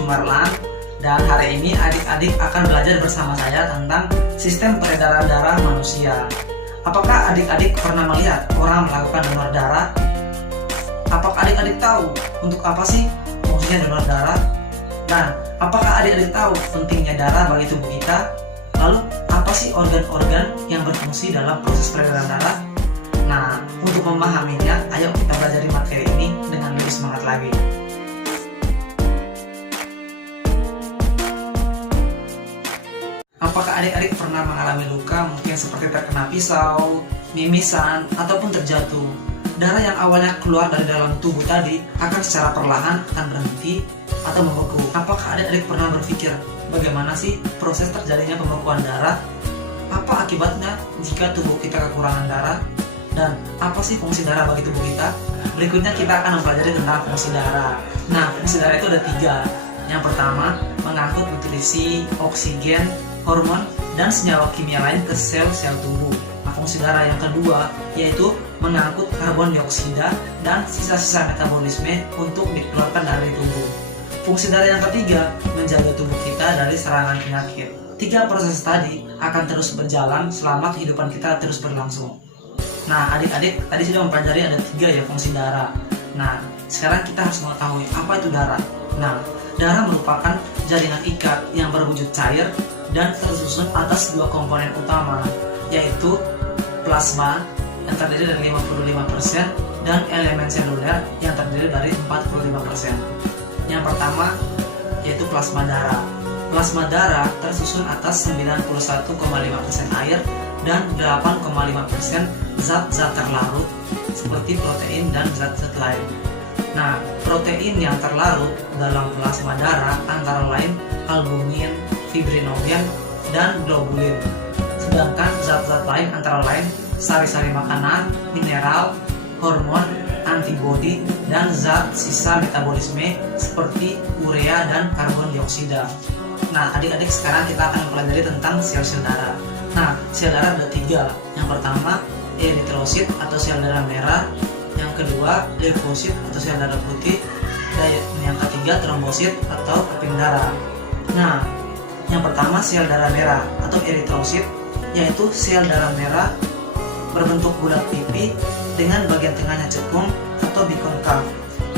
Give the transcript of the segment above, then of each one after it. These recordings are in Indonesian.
Sumarlan, dan hari ini adik-adik akan belajar bersama saya tentang sistem peredaran darah manusia. Apakah adik-adik pernah melihat orang melakukan donor darah? Apakah adik-adik tahu untuk apa sih fungsinya donor darah? Dan apakah adik-adik tahu pentingnya darah bagi tubuh kita? Lalu apa sih organ-organ yang berfungsi dalam proses peredaran darah? Nah, untuk memahaminya, ayo kita belajar materi ini dengan lebih semangat lagi. Apakah adik-adik pernah mengalami luka, mungkin seperti terkena pisau, mimisan, ataupun terjatuh? Darah yang awalnya keluar dari dalam tubuh tadi akan secara perlahan akan berhenti atau membeku. Apakah adik-adik pernah berpikir bagaimana sih proses terjadinya pembekuan darah? Apa akibatnya jika tubuh kita kekurangan darah? Dan apa sih fungsi darah bagi tubuh kita? Berikutnya kita akan mempelajari tentang fungsi darah. Nah, fungsi darah itu ada 3. Yang pertama, mengangkut nutrisi, oksigen, hormon, dan senyawa kimia lain ke sel-sel tubuh. Nah, fungsi darah yang kedua yaitu mengangkut karbon dioksida dan sisa-sisa metabolisme untuk dikeluarkan dari tubuh. Fungsi darah yang ketiga menjaga tubuh kita dari serangan penyakit. 3 proses tadi akan terus berjalan selama kehidupan kita terus berlangsung. Nah, adik-adik tadi sudah mempelajari ada 3 ya fungsi darah. Nah, sekarang kita harus mengetahui apa itu darah. Nah, darah merupakan jaringan ikat yang berwujud cair dan tersusun atas 2 komponen utama, yaitu plasma yang terdiri dari 55% dan elemen seluler yang terdiri dari 45%. Yang pertama yaitu plasma darah. Plasma darah tersusun atas 91,5% air dan 8,5% zat-zat terlarut seperti protein dan zat-zat lain. Nah, protein yang terlarut dalam plasma darah antara lain albumin, fibrinogen, dan globulin. Sedangkan zat-zat lain antara lain sari-sari makanan, mineral, hormon, antibodi, dan zat sisa metabolisme seperti urea dan karbon dioksida. Nah, adik-adik sekarang kita akan mempelajari tentang sel-sel darah. Nah, sel darah ada 3. Yang pertama, eritrosit atau sel darah merah. Yang kedua, leukosit atau sel darah putih. Dan yang ketiga, trombosit atau keping darah. Nah, yang pertama sel darah merah atau eritrosit, yaitu sel darah merah berbentuk bulat pipi dengan bagian tengahnya cekung atau bikonkav,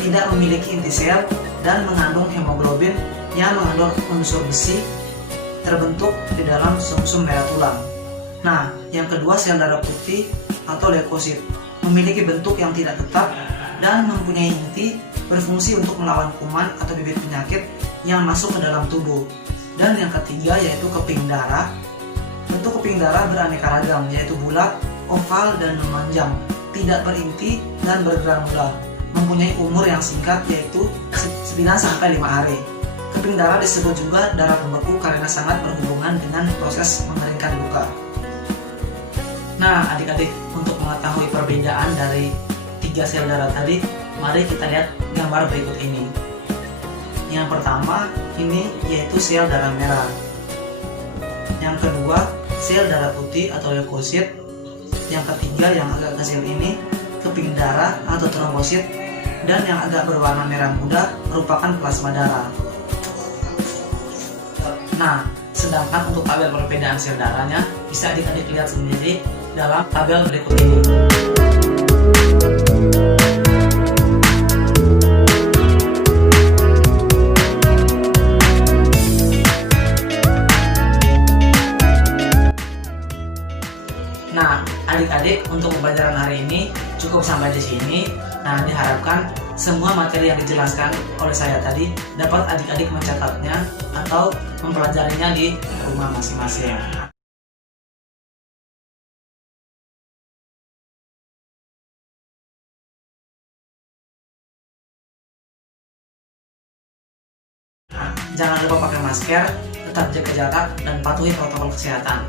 tidak memiliki inti sel dan mengandung hemoglobin yang mengandung unsur besi terbentuk di dalam sumsum merah tulang. Nah, yang kedua sel darah putih atau leukosit, memiliki bentuk yang tidak tetap dan mempunyai inti berfungsi untuk melawan kuman atau bibit penyakit yang masuk ke dalam tubuh. Dan yang ketiga yaitu keping darah. Bentuk keping darah beraneka ragam, yaitu bulat, oval, dan memanjang, tidak berinti dan bergranula, mempunyai umur yang singkat yaitu 9-5 hari. Keping darah disebut juga darah pembeku karena sangat berhubungan dengan proses mengeringkan luka. Nah, adik-adik, untuk mengetahui perbedaan dari 3 sel darah tadi, mari kita lihat gambar berikut ini. Yang pertama, ini yaitu sel darah merah. Yang kedua, sel darah putih atau leukosit. Yang ketiga, yang agak kecil ini, keping darah atau trombosit. Dan yang agak berwarna merah muda merupakan plasma darah. Nah, sedangkan untuk tabel perbedaan sel darahnya bisa adik-adik lihat sendiri dalam tabel berikut ini. Nah, adik-adik, untuk pembelajaran hari ini cukup sampai di sini. Nah, diharapkan semua materi yang dijelaskan oleh saya tadi dapat adik-adik mencatatnya atau mempelajarinya di rumah masing-masing. Jangan lupa pakai masker, tetap jaga jarak, dan patuhi protokol kesehatan.